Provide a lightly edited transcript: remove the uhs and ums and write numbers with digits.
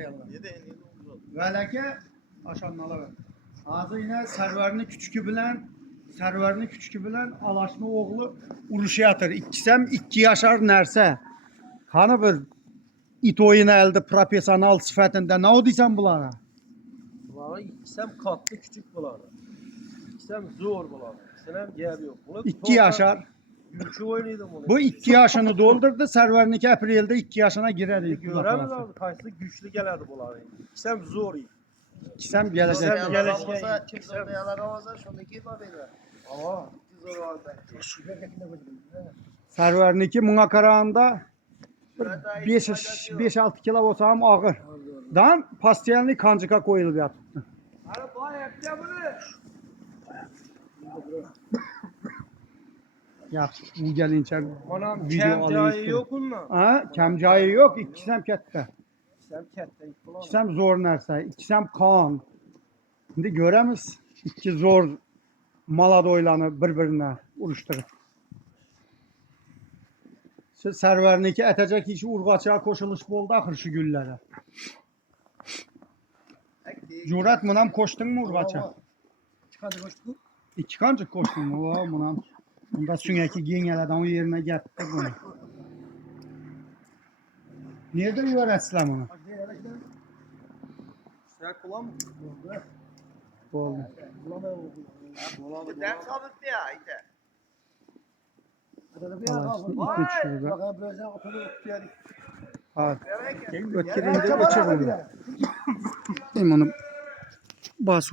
yalan. Veleke aşanmalı. Ağzı yine serverini küçükü bilen Alaşma oğlu uruşuyatır. İkisem 2 yaşar nerse. Kanı bir it oyunu elde profesyonel sıfatında ne diysen bunlara? Bunlara ikisem katlı küçük bunlara. İkisem zor bunlara. İkisem yer yok. 2 yaşar. Gülçü oynaydım onu. Bu 2 yaşını doldurdu. Serverini April'de 2 yaşına girer. Göremiz abi. Kayısı güçlü gelirdi bunlara. İkisem zor. İkisem gelecek. İkisem gelecek. Kimse beyalamazsa şundaki babıyla. Ama Zor oldu. Serveriniki buna karağında 5-6 kilo olsam ağır. Dan pastiyenli kancıka koyulup yatıptı. Ya bu gelince anam video kem alayım. cayı yok onunla. Ha, kemcayı yok. İkisem kette. İkisem kette. İkisem zor nerse. İkisem kan. Şimdi göremiz. İki zor maladoylanı birbirine uruşturup. Serveriniki etecek işi urgaçığa koşuluş oldu ahır şu güllere. Cüret mınam koştun mu urgaçığa? Çıkardı koştuk. 2 kancık koştun mu? O mınam. Bunda süngeki gengelerden o yerine getirdik bunu. Nerede öğrettiler bunu? Sen kullan mı? Oldu. Ben kabuk ya işte. Alaşını ipin şurada. Bakalım birazdan oturup tutuyoruz. Ha. Ötkerinde uçur bunu. Hem onu bas